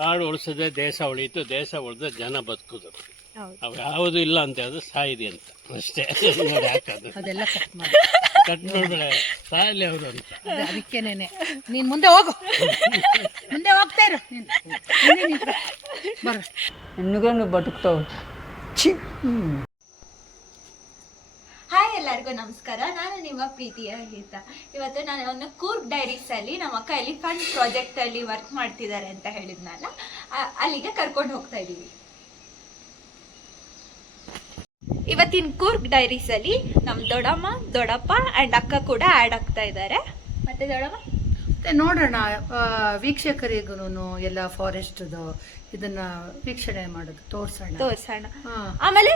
ಕಾಡು ಉಳಿಸಿದ್ರೆ ದೇಶ ಉಳಿಯಿತು, ದೇಶ ಉಳಿದ್ರೆ ಜನ ಬದುಕುದು. ಅವು ಯಾವುದು ಇಲ್ಲ ಅಂತ ಹೇಳಿದ್ರೆ ಸಾಯಿರಿ ಅಂತ ಅಷ್ಟೇ. ನೋಡಿ ಹಾಕೋದು ಅದೆಲ್ಲ ಕಟ್ ಮಾಡ್ಬೇಡ, ಸಾಯಲಿ ಅವರು ಅಂತ. ಅದಕ್ಕೇನೆ ನೀನು ಮುಂದೆ ಹೋಗು, ಮುಂದೆ ಹೋಗ್ತಾ ಇರು. ಬರ ಹೆಣ್ಣಿಗೆ ಬದುಕ್ತಾವೆ. ಹಾಯ್, ಎಲ್ಲರಿಗೂ ನಮಸ್ಕಾರ. ನಾನು ನಿಮ್ಮ ಪ್ರೀತಿಯ ಗೀತ. ಇವತ್ತು ನಾನು ಒಂದು ಕೂರ್ಗ್ ಡೈರೀಸಲ್ಲಿ ನಮ್ಮ ಅಕ್ಕ ಎಲಿಫೆಂಟ್ ಪ್ರಾಜೆಕ್ಟಲ್ಲಿ ವರ್ಕ್ ಮಾಡ್ತಿದ್ದಾರೆ ಅಂತ ಹೇಳಿದ್ನಲ್ಲ, ಅಲ್ಲಿಗೆ ಕರ್ಕೊಂಡು ಹೋಗ್ತಾ ಇದ್ದೀವಿ. ಇವತ್ತಿನ ಕೂರ್ಗ್ ಡೈರೀಸಲ್ಲಿ ನಮ್ಮ ದೊಡ್ಡಮ್ಮ, ದೊಡ್ಡಪ್ಪ ಆ್ಯಂಡ್ ಅಕ್ಕ ಕೂಡ ಆ್ಯಡ್ ಆಗ್ತಾ ಇದ್ದಾರೆ. ಮತ್ತೆ ದೊಡ್ಡಮ್ಮ ನೋಡೋಣ, ವೀಕ್ಷಕರಿಗೂ ಎಲ್ಲ ಫಾರೆಸ್ಟ್ದು ಇದನ್ನ ವೀಕ್ಷಣೆ ಮಾಡೋದು ತೋರ್ಸೋಣ. ಆಮೇಲೆ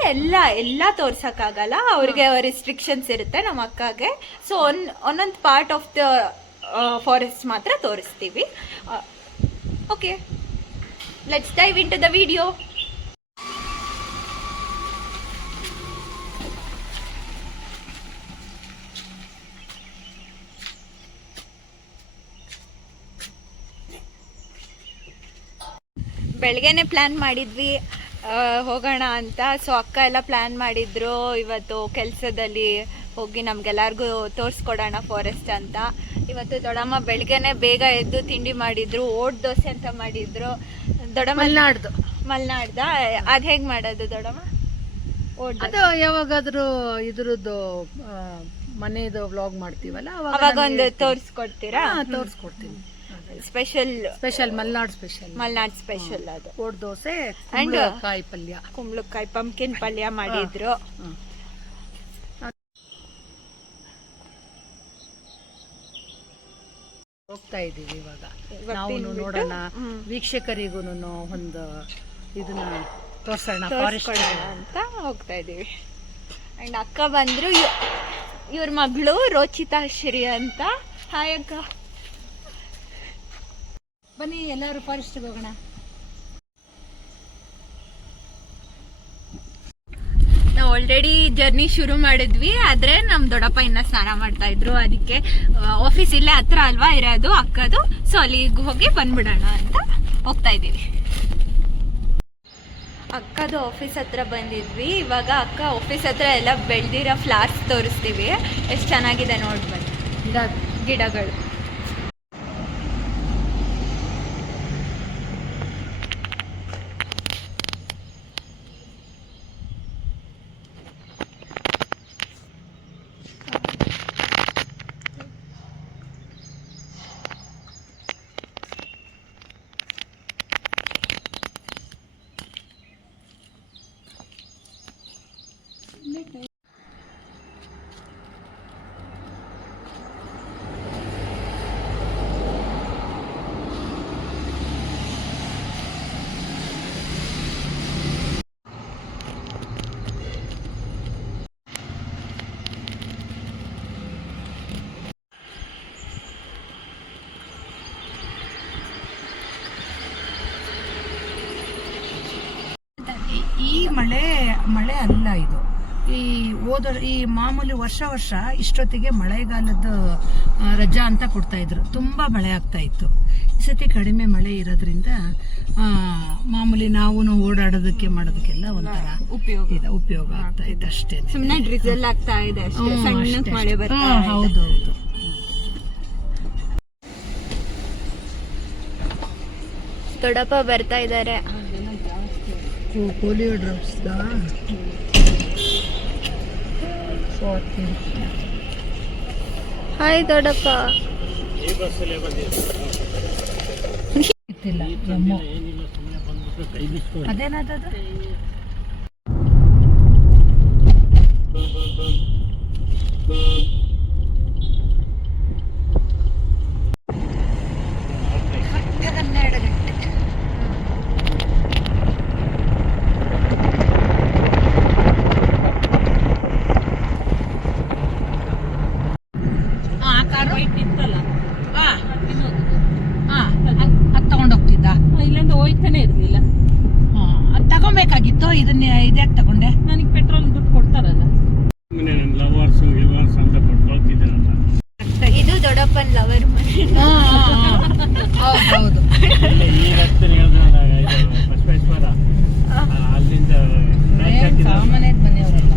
ಎಲ್ಲ ತೋರ್ಸಕ್ಕಾಗಲ್ಲ, ಅವ್ರಿಗೆ ರಿಸ್ಟ್ರಿಕ್ಷನ್ಸ್ ಇರುತ್ತೆ ನಮ್ಮ ಅಕ್ಕಗೆ. ಸೊ ಒಂದೊಂದು ಪಾರ್ಟ್ ಆಫ್ ದ ಫಾರೆಸ್ಟ್ ಮಾತ್ರ ತೋರಿಸ್ತೀವಿ. Okay, let's dive into the video. ಬೆಳಗ್ಗೆನೆ ಪ್ಲ್ಯಾನ್ ಮಾಡಿದ್ವಿ ಹೋಗೋಣ ಅಂತ. ಸೊ ಅಕ್ಕ ಎಲ್ಲ ಪ್ಲ್ಯಾನ್ ಮಾಡಿದ್ರು ಇವತ್ತು ಕೆಲಸದಲ್ಲಿ ಹೋಗಿ ನಮ್ಗೆಲ್ಲರಿಗೂ ತೋರಿಸ್ಕೊಡೋಣ ಫಾರೆಸ್ಟ್ ಅಂತ. ಇವತ್ತು ದೊಡ್ಡಮ್ಮ ಬೆಳಗ್ಗೆನೆ ಬೇಗ ಎದ್ದು ತಿಂಡಿ ಮಾಡಿದ್ರು, ಓಟ್ ದೋಸೆ ಅಂತ ಮಾಡಿದ್ರು. ದೊಡ್ಡಮ್ಮ ಮಲ್ನಾಡ್ದ ಅದು ಹೇಗೆ ಮಾಡೋದು ದೊಡ್ಡಮ್ಮ? ಅದು ಯಾವಾಗಾದ್ರೂ ಇದ್ರದ್ದು ಮನೆದು ವ್ಲಾಗ್ ಮಾಡ್ತೀವಲ್ಲ ಅವಾಗ ಒಂದು ತೋರಿಸ್ಕೊಡ್ತೀರಾ? ತೋರಿಸ್ಕೊಡ್ತೀನಿ. ಸ್ಪೆಷಲ್ ಮಲ್ನಾಡ್ ಸ್ಪೆಷಲ್ ಅದು ಓಟ್ ದೋಸೆ ಅಂಡ್ ಕಾಯಿ ಪಲ್ಯ, ಕುಂಬಳಕಾಯಿ ಪಂಪ್ಕಿನ್ ಪಲ್ಯ ಮಾಡಿದ್ರು. ಹೋಗ್ತಾ ಇದೀವಿ ಇವಾಗ. ನಾವು ನೋಡೋಣ, ವೀಕ್ಷಕರಿಗೂ ಒಂದು ಇದನ್ನ ತೋರ್ಸೋಣ ಅಂತ ಹೋಗ್ತಾ ಇದೀವಿ. ಅಂಡ್ ಅಕ್ಕ ಬಂದ್ರು, ಇವ್ರ ಮಗಳು ರೋಚಿತಾಶ್ರೀ ಅಂತ. ಹಾಯ್ ಅಕ್ಕ. ಬನ್ನಿ ಎಲ್ಲರೂ ಫಾರೆಸ್ಟ್ಗೆ ಹೋಗೋಣ. ನಾವು ಆಲ್ರೆಡಿ ಜರ್ನಿ ಶುರು ಮಾಡಿದ್ವಿ, ಆದ್ರೆ ನಮ್ ದೊಡ್ಡಪ್ಪ ಇನ್ನ ಸ್ನಾನ ಮಾಡ್ತಾ ಇದ್ರು. ಅದಕ್ಕೆ ಆಫೀಸ್ ಇಲ್ಲೇ ಹತ್ರ ಅಲ್ವಾ ಇರೋದು ಅಕ್ಕದು, ಸೊ ಅಲ್ಲಿಗೆ ಹೋಗಿ ಬಂದ್ಬಿಡೋಣ ಅಂತ ಹೋಗ್ತಾ ಇದೀವಿ. ಅಕ್ಕದು ಆಫೀಸ್ ಹತ್ರ ಬಂದಿದ್ವಿ. ಇವಾಗ ಅಕ್ಕ ಆಫೀಸ್ ಹತ್ರ ಎಲ್ಲ ಬೆಳೆದಿರೋ ಫ್ಲವರ್ಸ್ ತೋರಿಸ್ತೀವಿ. ಎಷ್ಟು ಚೆನ್ನಾಗಿದೆ ನೋಡ್ಬನ್ನಿ ಗಿಡಗಳು. ಈ ಮಳೆ ಅಲ್ಲ ಇದು. ಈ ಮಾಮೂಲಿ ವರ್ಷ ಇಷ್ಟೊತ್ತಿಗೆ ಮಳೆಗಾಲದ ರಜಾ ಅಂತ ಕೊಡ್ತಾ ಇದ್ರು. ತುಂಬಾ ಮಳೆ ಆಗ್ತಾ ಇತ್ತು. ಈ ಸತಿ ಕಡಿಮೆ ಮಳೆ ಇರೋದ್ರಿಂದ ಮಾಮೂಲಿ ನಾವು ಓಡಾಡೋದಕ್ಕೆ ಮಾಡೋದಕ್ಕೆಲ್ಲ ಒಂಥರ ಉಪಯೋಗ ಆಗ್ತಾ ಇದೆ ಅಷ್ಟೇ. ಸುಮ್ಮನೆ ಡ್ರಿಸಲ್ ಆಗ್ತಾ ಇದೆ ಅಷ್ಟೇ, ಸಣ್ಣ ಮಳೆ ಬರ್ತಾ ಇದೆ. ಹೌದೌದು. ದೊಡ್ಡಪ್ಪ ಬರ್ತಾ ಇದ್ದಾರೆ. ಪೋಲಿಯೋ ಡ್ರಾಪ್ಸ್ ಹಾಯ್ ದೊಡ್ಡಪ್ಪ. ಅದೇನಾದದು? ಇಲ್ಲಿಂದ ಹೋಯ್ತಾನೆ ಇರ್ಲಿಲ್ಲ. ಅದು ತಗೊಬೇಕಾಗಿತ್ತು. ಇದ್ಯಾಕೆ ತಗೊಂಡೆ? ನನಗೆ ಪೆಟ್ರೋಲ್ ದುಡ್ಡು ಕೊಡ್ತಾರಲ್ಲ. ಇದು ದೊಡ್ಡಪ್ಪನ ಲವರ್ ಮನೆ. ಹೌದು. ಮನೆಯವರೆಲ್ಲ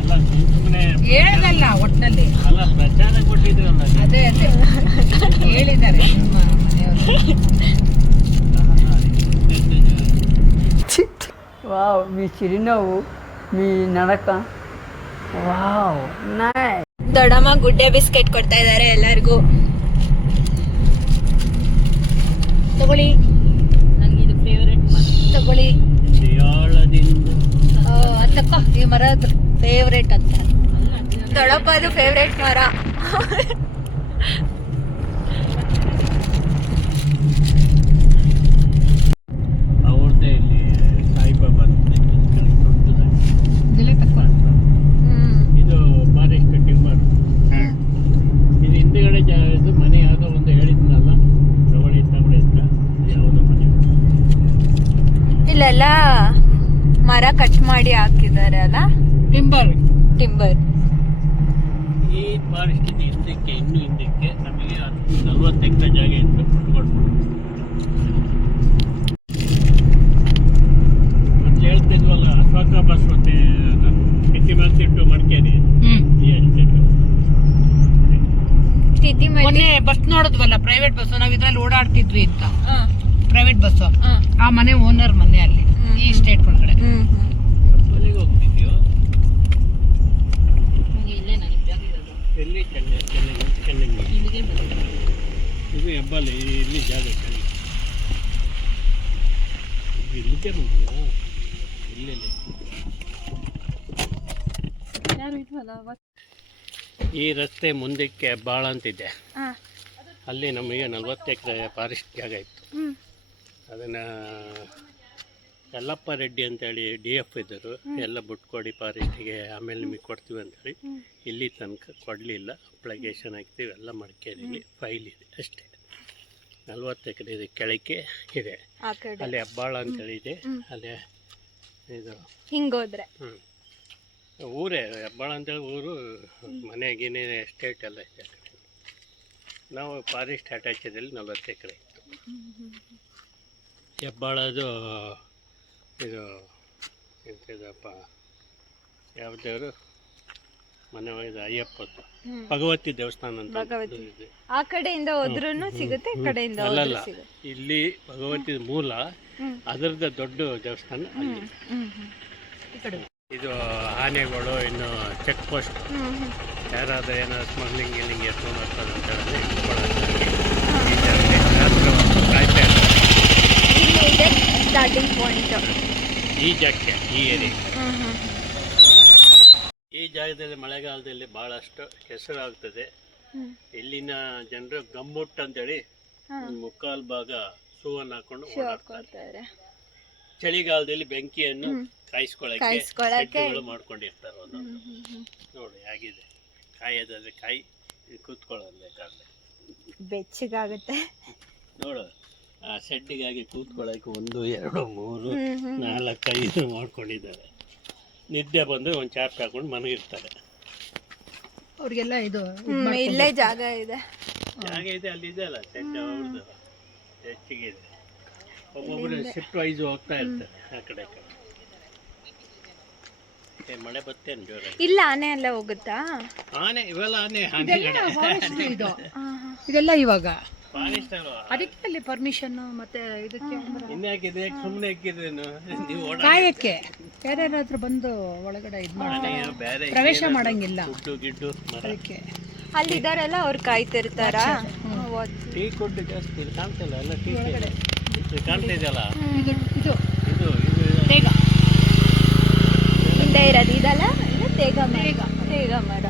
ಅಲ್ಲ ಸುಮ್ಮನೆ ಹೇಳದಲ್ಲ ಒಟ್ಟಿನಲ್ಲಿ ಅಲ್ಲ ಪ್ರಚಾರ ಕೊಟ್ಟಿದ್ರಲ್ಲ ಅದೇ ಹೇಳಿದ್ದಾರೆ ನಿಮ್ಮ ಮನೆಯವರು. వావ్ మీ చిరునవ్వు మీ నడక వావ్ నైస్. ದೊಡ್ಡಮ್ಮ ಗುಡ್ಡೆ ಬಿಸ್ಕೆಟ್ ಕೊಡ್ತಾ ಇದ್ದಾರೆ ಎಲ್ಲರಿಗೂ. ತಗೊಳ್ಳಿ ನನಗೆ ಇದು ಫೇವರೇಟ್ ತಗೊಳ್ಳಿ. ಸಿಯಾಳದಿಂದ ಅಂತಕ್ಕ ಈ ಮರದ ಫೇವ್ರೇಟ್ ಅಂತ. ದೊಡ್ಡಪ್ಪದು ಫೇವ್ರೇಟ್ ಮರ. ಅವ್ರದ್ದೇ ಇಲ್ಲಿ ಸಾಯಿಬಾಬಾ ಇದೆಲ್ಲ ತಕ್ಕೊ ಇದು ಫಾರೆಸ್ಟ್ ಟಿಂಬರ್. ಇದು ಹಿಂದುಗಡೆ ಇದು ಮನೆ ಯಾವುದೋ ಒಂದು ಹೇಳಿದ್ನಲ್ಲ ತಗೊಳ್ಳಿ ಅಂತ ಯಾವುದೋ ಮನೆ. ಇಲ್ಲೆಲ್ಲ ಮರ ಕಟ್ ಮಾಡಿ ಹಾಕಿದ್ದಾರೆ ಅಲ್ಲ, ಟಿಂಬರ್. ಟಿಂಬರ್. ಈ ಫಾರೆಸ್ಟ್ ಹಿಂದಕ್ಕೆ ಇನ್ನೂ ಹಿಂದಕ್ಕೆ ನಮಗೆ 40 ಎಕರೆ ಜಾಗ ಇತ್ತು ಕೊಟ್ಕೊಡ್ಬೋದು. ಮೊದಲು ಹೇಳ್ತಿದ್ವಲ್ಲ ಅಶೋಕ ಬಸ್ ಮತ್ತೆ ಕಿತ್ತಿಮರ್ತಿಟ್ಟು ಮಡಿಕೇರಿ ಈ ಎಸ್ಟೇಟ್. ಸ್ಥಿತಿ ಮೊನ್ನೆ ಬಸ್ ನೋಡಿದ್ವಲ್ಲ, ಪ್ರೈವೇಟ್ ಬಸ್, ನಾವ್ ಇದ್ರಲ್ಲಿ ಓಡಾಡ್ತಿದ್ವಿ ಅಂತ. ಪ್ರೈವೇಟ್ ಬಸ್ ಆ ಮನೆ ಓನರ್ ಮನೆ ಅಲ್ಲಿ ಈ ಸ್ಟೇಟ್ ಒಳಗಡೆ. ಮನೆಗೆ ಹೋಗ್ತಿದ್ಯೋ ಇಲ್ಲೇ ನನಗೆ ಬ್ಯಾಗ್ ಇರೋದು ಎಲ್ಲಿ ಚೆನ್ನೈ ಇಲ್ಲಿಗೆ ಬರೋದು. ಇದು ಹೆಬ್ಬಲ್ಲಿ ಇಲ್ಲಿ ಜಾಗ ಚೆನ್ನೈ ಇಲ್ಲಿಗೆ ಬಂದಿಲ್ಲ ಇಲ್ಲೇ ಯಾರು ಇದ್ವಲ್ಲ ಈ ರಸ್ತೆ ಮುಂದಕ್ಕೆ ಹೆಬ್ಬಾಳ ಅಂತಿದೆ. ಅಲ್ಲಿ ನಮಗೆ 40 ಎಕರೆ ಫಾರೆಸ್ಟ್ ಜಾಗ ಇತ್ತು. ಅದನ್ನು ಯಲ್ಲಪ್ಪ ರೆಡ್ಡಿ ಅಂತೇಳಿ DF ಇದ್ದರು. ಎಲ್ಲ ಬಿಟ್ಕೊಡಿ ಫಾರೆಸ್ಟಿಗೆ, ಆಮೇಲೆ ನಿಮಗೆ ಕೊಡ್ತೀವಿ ಅಂತೇಳಿ ಇಲ್ಲಿ ತನಕ ಕೊಡಲಿಲ್ಲ. ಅಪ್ಲಿಕೇಶನ್ ಹಾಕ್ತೀವಿ, ಎಲ್ಲ ಮಡಿಕೇರಿಲಿ ಫೈಲ್ ಇದೆ ಅಷ್ಟೇ. 40 ಎಕರೆ ಇದೆ, ಕೆಳಕ್ಕೆ ಇದೆ. ಅಲ್ಲಿ ಹೆಬ್ಬಾಳ ಅಂತೇಳಿ ಇದೆ. ಅಲ್ಲೇ ಇದು ಹಿಂಗೋದ್ರೆ ಊರೇ ಹೆಬ್ಬಾಳ ಅಂತೇಳಿ ಊರು. ಮನೆಗೇನೆ ಎಸ್ಟೇಟ್ ಎಲ್ಲ ಇದೆ. ನಾವು ಫಾರೆಸ್ಟ್ ಅಟ್ಯಾಚದಲ್ಲಿ 40 ಎಕರೆ ಇತ್ತು. ಹೆಬ್ಬಾಳದು ಇದು ಎಂತಿದಪ್ಪ ಯಾವ ದೇವರು ಮನೆ ಇದು ಅಯ್ಯಪ್ಪದ್ದು ಭಗವತಿ ದೇವಸ್ಥಾನ ಅಂತ ಇದೆ. ಆ ಕಡೆಯಿಂದ ಹೋದ್ರೂ ಸಿಗುತ್ತೆ, ಈ ಕಡೆಯಿಂದ ಅಲ್ಲಲ್ಲ, ಇಲ್ಲಿ ಭಗವತಿ ಮೂಲ, ಅದರದ ದೊಡ್ಡ ದೇವಸ್ಥಾನ ಅಲ್ಲಿ. ಇದು ಆನೆಗಳು, ಇನ್ನು ಚೆಕ್ ಪೋಸ್ಟ್, ಯಾರಾದ್ರೂ ಏನಾದ್ರು ಸ್ಮಗ್ಲಿಂಗ್ ಗಿಲ್ಲಿಂಗ್ ಎತ್ಕೊಂಡು ಹೋಗ್ತದೆ ಅಂತ ಕಾಯ್ತಾ ಇದೆ ಸ್ಟಾರ್ಟಿಂಗ್ ಪಾಯಿಂಟ್. ಈ ಜಾಗಕ್ಕೆ, ಈ ಏರಿಯಾ, ಈ ಜಾಗದಲ್ಲಿ ಮಳೆಗಾಲದಲ್ಲಿ ಭಾಳಷ್ಟು ಕೆಸರಾಗ್ತದೆ. ಇಲ್ಲಿನ ಜನರು ಗಮ್ಮುಟ್ ಅಂತೇಳಿ ಮುಕ್ಕಾಲು ಭಾಗ ಶೂವನ್ನು ಹಾಕೊಂಡು ಓಡಾಡ್ತಾರೆ. ಚಳಿಗಾಲದಲ್ಲಿ ಬೆಂಕಿಯನ್ನು ಕಾಯಿಸ್ಕೊಳ್ಳಕ್ಕೆ ಮಾಡ್ಕೊಂಡಿರ್ತಾರೆ ಒಂದೊಂದು. ನೋಡಿ ಹೇಗಿದೆ, ಕಾಯೋದಾದ್ರೆ ಕಾಯಿ, ಕೂತ್ಕೊಳ್ಳಬೇಕಾದ್ರೆ ಬೆಚ್ಚಗಾಗುತ್ತೆ. ನೋಡು, ಆ ಸೆಡ್ಡಿಗಾಗಿ ಕೂತ್ಕೊಳ್ಳೋಕೆ 1 2 3 4 5 ಮಾಡ್ಕೊಂಡಿದ್ದಾರೆ. ನಿದ್ದೆ ಬಂದು ಒಂದು ಚಾಪೆ ಹಾಕೊಂಡು ಮನಗಿರ್ತಾರೆ. ಅವ್ರಿಗೆಲ್ಲ ಇದು ಇಲ್ಲೇ ಜಾಗ ಇದೆ, ಅಲ್ಲಿದೆ ಅಲ್ಲ ಸೆಡ್, ಅವ್ರದ್ದು ಹೆಚ್ಚಿಗೆ ಇದೆ. ಒಬ್ಬೊಬ್ಬರು ಶಿಫ್ಟ್ ವೈಸ್ ಹೋಗ್ತಾ ಇರ್ತಾರೆ ಆ ಕಡೆ ಈ ಕಡೆ. ಮಳೆ ಬರ್ತೇನೆ ಜೋರಾಗಿ. ಇಲ್ಲ ಆನೆ ಎಲ್ಲ ಹೋಗುತ್ತಾ? ಆನೆ ಇವೆಲ್ಲ ಆನೆ ಇದೆಲ್ಲ ಇವಾಗ ಫಾರೆಸ್ಟ್ ಅಲ್ವಾ, ಅದಕ್ಕೆ ಅಲ್ಲಿ ಪರ್ಮಿಷನ್ ಮತ್ತೆ ಇದಕ್ಕೆ ಇನ್ನು ಹಾಕಿದ್ರೆ ಸುಮ್ಮನೆ ಹಾಕಿದ್ರೇನು ನೀವು ಕಾಯಕ್ಕೆ ಯಾರ್ಯಾರಾದ್ರೂ ಬಂದು ಒಳಗಡೆ ಇದು ಮಾಡಿ ಬೇರೆ ಪ್ರವೇಶ ಮಾಡಂಗಿಲ್ಲ. ಗುಡ್ಡು ಗಿಡ್ಡು ಮರ ಅದಕ್ಕೆ ಅಲ್ಲಿದ್ದಾರೆಲ್ಲ ಅವ್ರು ಕಾಯ್ತಿರ್ತಾರ. ಟೀ ಕುಡ್ಡು ಜಾಸ್ತಿ ಇಲ್ಲಿ ಕಾಣ್ತಿಲ್ಲ, ಎಲ್ಲ ಟೀ ಇದು ಕಾಣ್ತಾ ಇದೆಯಲ್ಲ, ಇದು ಇದು ಇದು ತೇಗ ಹಿಂದೆ ಇರೋದು ಇದಲ್ಲ, ಇದು ತೇಗ ಮರ.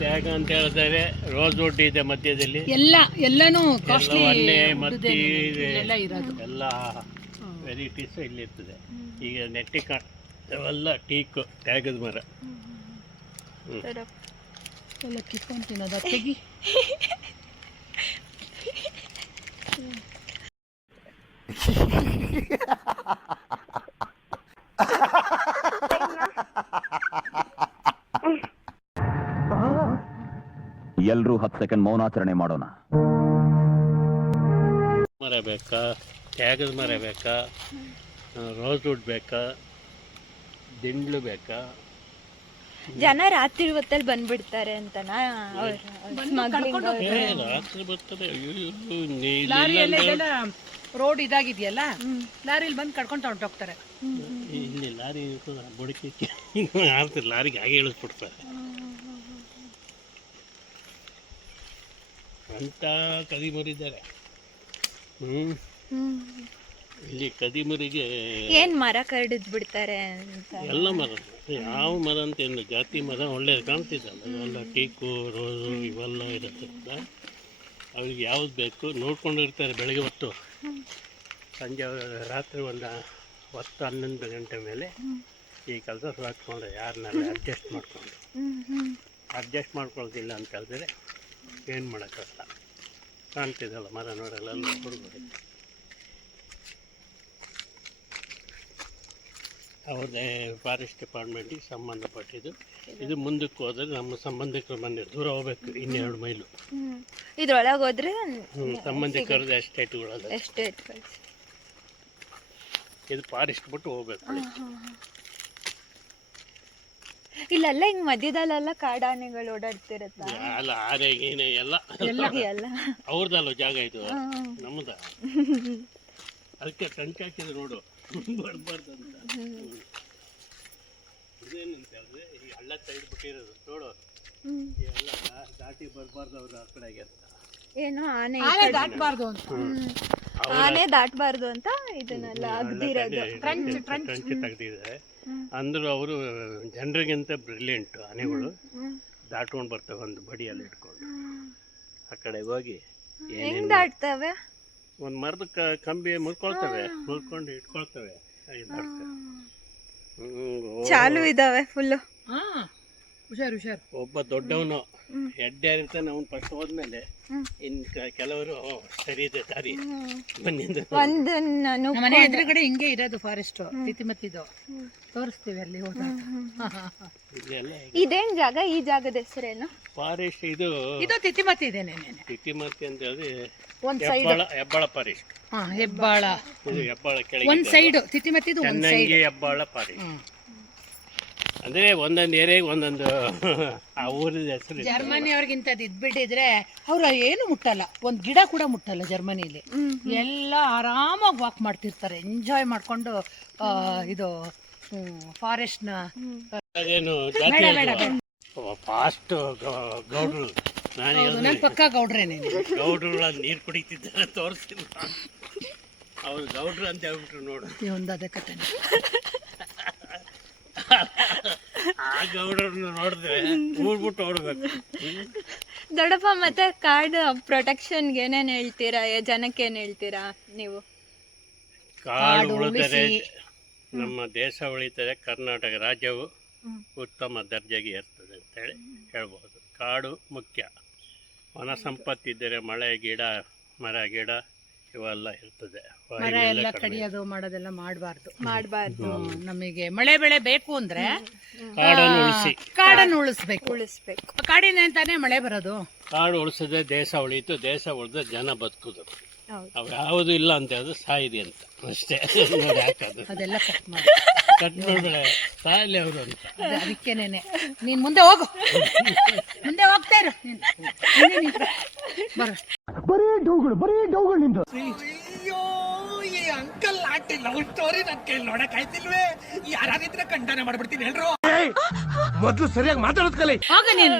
ತ್ಯಾಗ ಅಂತ ಹೇಳ್ತಾರೆ. ರೋಸ್ ವುಡ್ ಇದೆ ಮಧ್ಯದಲ್ಲಿ, ಎಲ್ಲಾನು ಕಾಸ್ಟ್ಲಿ ಒನ್ನೆ ಮತ್ತಿ ಎಲ್ಲ ಇರೋದು, ಎಲ್ಲ ವೆರೈಟೀಸ್ ಇಲ್ಲಿ ಇರ್ತದೆ. ಈಗ ನೆಟ್ಟಿ ಅವೆಲ್ಲ ಟೀಕು, ತ್ಯಾಗದ ಮರ. ಎಲ್ಲ ಕಿತ್ಕೊಂಡು ತಿನ್ನೋದು ತೆಗಿ. ಎಲ್ಲರೂ 10 ಸೆಕೆಂಡ್ ಮೌನಾಚರಣೆ ಮಾಡೋಣ. ಮರ ಬೇಕಾ, ತ್ಯಾಗದ ಮರ ಬೇಕಾ, ರೋಸ್ವುಡ್ ಬೇಕಾ, ದಿಂಡ್ಲು ಬೇಕಾ? ಜನ ರಾತ್ರಿ ಹೊತ್ತಲ್ಲಿ ಬಂದ್ಬಿಡ್ತಾರೆ ಅಂತನಾ ಸ್ಮಗ್ಲಿಂಗ್? ರಾತ್ರಿ ಬರ್ತಾರೆ. ರೋಡ್ ಇದಾಗಿದೆಯಲ್ಲ, ಲಾರಿಲಿ ಬಂದು ಕಡ್ಕೊಂಡು ಹೊರಟೋಗ್ತಾರೆ. ಇಲ್ಲಿ ಲಾರಿ ಬುಡಕಿ ಆಡ್ತಾರೆ, ಲಾರಿಗೆ ಹಾಗೆ ಇಳಿಸ್ಬಿಡ್ತಾರೆ ಅಂತ ಕದಿಮರಿದ್ದಾರೆ. ಇಲ್ಲಿ ಕದಿಮರಿಗೆ ಏನ್ ಮರ ಕಡಿದ್ ಬಿಡ್ತಾರೆ ಅಂತ? ಎಲ್ಲ ಮರ, ಯಾವ ಮರ ಅಂತ ಏನು ಜಾತಿ ಮರ ಒಳ್ಳೇದು ಕಾಣ್ತಿದ್ದಲ್ಲ, ಇವೆಲ್ಲ ಟೀಕು, ರೋಸು ಇವೆಲ್ಲ ಇರುತ್ತೆ. ಅವ್ರಿಗೆ ಯಾವ್ದು ಬೇಕು ನೋಡ್ಕೊಂಡಿರ್ತಾರೆ. ಬೆಳಗ್ಗೆ ಹೊತ್ತು, ಸಂಜೆ ರಾತ್ರಿ ಒಂದು 10-11 ಗಂಟೆ ಮೇಲೆ ಈ ಕೆಲಸ ಹಾಕ್ಕೊಂಡು ಯಾರನ್ನೆಲ್ಲ ಅಡ್ಜಸ್ಟ್ ಮಾಡ್ಕೊಳ್ತಿಲ್ಲ ಅಂತ ಹೇಳಿದ್ರೆ ಏನು ಮಾಡೋಕ್ಕಲ್ಲ. ಕಾಣ್ತಿದ್ದಲ್ಲ ಮರ ನೋಡಲ್ಲ ಹುಡುಗರು. ಅವ್ರದ್ದೇ ಫಾರೆಸ್ಟ್ ಡಿಪಾರ್ಟ್ಮೆಂಟಿಗೆ ಸಂಬಂಧಪಟ್ಟಿದ್ದು. ಇದು ಮುಂದಕ್ಕೆ ಹೋದರೆ ನಮ್ಮ ಸಂಬಂಧಿಕರ ಮನೆ ದೂರ ಹೋಗ್ಬೇಕು, 2 ಮೈಲು. ಇದ್ರೊಳಗೆ ಹೋದ್ರೆ ಸಂಬಂಧಿಕರದ ಎಸ್ಟೇಟ್ಗಳಲ್ಲ, ಎಸ್ಟೇಟ್. ಇದು ಫಾರೆಸ್ಟ್ ಬಿಟ್ಟು ಹೋಗ್ಬೇಕು. ಇಲ್ಲೆಲ್ಲ ಹಿಂಗ್ ಮಧ್ಯದಲ್ಲೆಲ್ಲ ಕಾಡಾನೆಗಳು ಓಡಾಡ್ತಿರತ್ತ? ಅಲ್ಲ, ಆನೆ ಗೀನೆ ಎಲ್ಲ ಅವ್ರದ್ದಲ್ಲ ಜಾಗ, ಇದು ನಮ್ಮದ. ಅದಕ್ಕೆ ಟಂಚ್ ಹಾಕಿದ್ರು ನೋಡು, ಬರ್ಬಾರ್ದು ಅಂತ. ಇದೇನಂತ ಹೇಳಿದ್ರೆ ಈ ಹಳ್ಳ ಸೈಡ್ ಬಿಟ್ಟಿರೋದು ನೋಡು, ಈ ಎಲ್ಲ ದಾಟಿ ಬರ್ಬಾರ್ದು ಅವ್ರು ಆ ಕಡೆಗೆ ಅಂತ. ಏನು ಆನೆ ದಾಟಬಾರ್ದು ಅಂತ, ಆನೆ ದಾಟಬಾರ್ದು ಅಂತ ಇದನ್ನೆಲ್ಲ ಅಗ್ದಿರೋದು. ಟ್ರಂಚ್ ತೆಗ್ದಿದ್ದಾರೆ. ಅಂದ್ರು ಅವರು ಜನರಿಗಿಂತ ಬ್ರಿಲಿಯಂಟ್. ಆನೆಗಳು ದಾಟ್ಕೊಂಡು ಬರ್ತವೆ ಒಂದು ಬಡಿಯಲ್ಲಿ ಇಟ್ಕೊಂಡು. ಆ ಕಡೆಗೆ ಹೋಗಿ ಹೆಂಗ್ ದಾಟ್ತವೆ? ಒಂದು ಮರದ ಕಂಬಿ ಮುರ್ಕೊಳ್ತವೆ, ಮುರ್ಕೊಂಡು ಇಟ್ಕೊಳ್ತವೆ. ಚಾಲು ಇದಾವೆ ಫುಲ್ಲು. ಹುಷಾರು ಹುಷಾರು. ಒಬ್ಬ ದೊಡ್ಡವನು ಹೆಡ್ ಯಾರಿರ್ತಾನೆ, ಅವ್ನು ಫಸ್ಟ್ ಹೋದ್ಮೇಲೆ ಇನ್ನು ಕೆಲವರು ಸರಿ ಇದೆ ದಾರಿ ಬಂದಿದ್ದು. ಮನೆ ಎದುರುಗಡೆ ಹಿಂಗೆ ಇರೋದು ಫಾರೆಸ್ಟ್, ತಿತಿಮತ್ತಿದು ತೋರಿಸ್ತೀವಿ ಅಲ್ಲಿ ಹೋದಾಗ. ಇದೆಲ್ಲ ಇದೇನ್ ಜಾಗ? ಈ ಜಾಗದ ಹೆಸರೇನು? ಫಾರೆಸ್ಟ್ ಇದು ತಿತಿಮತ್ತಿ ಇದೇನೆ. ತಿತಿಮತ್ತಿ ಅಂತ ಹೇಳಿ ಒಂದ್ ಸೈಡ್ ಹೆಬ್ಬಾಳ ಫಾರೆಸ್ಟ್. ಹೆಬ್ಬಾಳ ಇದು ಹೆಬ್ಬಾಳ ಕೆಳಗೆ ಒಂದ್ ಸೈಡ್, ತಿತಿಮತ್ತಿದು ಒಂದ್ ಸೈಡ್. ಚೆನ್ನಂಗಿ ಹೆಬ್ಬಾಳ ಫಾರೆಸ್ಟ್ ಅಂದ್ರೆ ಒಂದೊಂದು ಏರಿಯಾಗೆ ಒಂದೊಂದು ಆ ಊರಿನ ಹೆಸರು. ಜರ್ಮನಿ ಅವ್ರಿಗಿಂತ ಇದ್ಬಿಟ್ಟಿದ್ರೆ ಅವ್ರು ಏನು ಮುಟ್ಟಲ್ಲ, ಒಂದ್ ಗಿಡ ಕೂಡ ಮುಟ್ಟಲ್ಲ ಜರ್ಮನಿಲಿ. ಎಲ್ಲ ಆರಾಮಾಗಿ ವಾಕ್ ಮಾಡ್ತಿರ್ತಾರೆ, ಎಂಜಾಯ್ ಮಾಡ್ಕೊಂಡು. ಇದು ಫಾರೆಸ್ಟ್ ನ ಅದೇನು ಫಾಸ್ಟ್ ಗೌಡ್ರು. ನಾನು ಪಕ್ಕ ಗೌಡ್ರೇನೆ. ಗೌಡ್ರು ನೀರು ಕುಡಿತಿದ್ದಾರೆ ತೋರಿಸ್ತಿಲ್ಲ, ಅವ್ರು ಗೌಡ್ರು ಅಂತ ಹೇಳ್ಬಿಟ್ರು ನೋಡು. ಒಂದು ಅದೇ ಕತೆ. ಆ ಗೌಡ್ರನ್ನ ನೋಡಿದ್ರೆ ಊರ್ಬಿಟ್ಟು ಓಡ್ಬೇಕು. ದೊಡ್ಡಪ್ಪ, ಮತ್ತೆ ಕಾಡು ಪ್ರೊಟೆಕ್ಷನ್ಗೆ ಏನೇನು ಹೇಳ್ತೀರಾ? ಜನಕ್ಕೆ ಏನು ಹೇಳ್ತೀರಾ ನೀವು? ಕಾಡು ಉಳಿದರೆ ನಮ್ಮ ದೇಶ ಉಳಿತದೆ, ಕರ್ನಾಟಕ ರಾಜ್ಯವು ಉತ್ತಮ ದರ್ಜೆಗೆ ಏರ್ತದೆ ಅಂತೇಳಿ ಹೇಳ್ಬೋದು. ಕಾಡು ಮುಖ್ಯ. ವನ ಸಂಪತ್ತಿದ್ದರೆ ಮಳೆ, ಗಿಡ, ಮರ, ಗಿಡ ಇವೆಲ್ಲ ಇರ್ತದೆ. ಮರ ಎಲ್ಲ ಕಡಿಯೋದು ಮಾಡೋದೆಲ್ಲ ಮಾಡಬಾರ್ದು. ನಮಗೆ ಮಳೆ ಬೆಳೆ ಬೇಕು ಅಂದ್ರೆ ಕಾಡನ್ನು ಉಳಿಸ್ಬೇಕು. ಕಾಡಿನ ಅಂತಾನೆ ಮಳೆ ಬರೋದು. ಕಾಡು ಉಳಿಸದೆ ದೇಶ ಉಳಿತು, ದೇಶ ಉಳಿದ ಜನ ಬದುಕುದು. ಅವು ಯಾವುದು ಇಲ್ಲ ಅಂತ ಹೇಳಿದ್ರೆ ಸಾಯಿದೆ ಅಂತ ಅಷ್ಟೇ. ಹಾಕೋದು ಅದೆಲ್ಲ ಕಟ್ ಮಾಡ್ಬೇಡ, ಸಾಯಲಿ ಅವರು ಅಂತ. ಅದಕ್ಕೇನೇನೆ ನೀನ್ ಮುಂದೆ ಹೋಗು, ಮುಂದೆ ಹೋಗ್ತಾ ಇರು. ಬರೀ ಡೌಗಳು ನಿಂದು. ಅಂಕಲ್ ಆಂಟಿ ಲವ್ ಸ್ಟೋರಿ ನನ್ ಕೈಲಿ ನೋಡಕ್ ಆಯ್ತಿಲ್ವೇ? ಯಾರಿದ್ರೆ ಖಂಡನೆ ಮಾಡ್ಬಿಡ್ತೀನಿ ಹೇಳ್ರು. ಮೊದ್ಲು ಸರಿಯಾಗಿ ಮಾತಾಡೋದ್ ಕಲಿ. ಆಗ ನೀನ್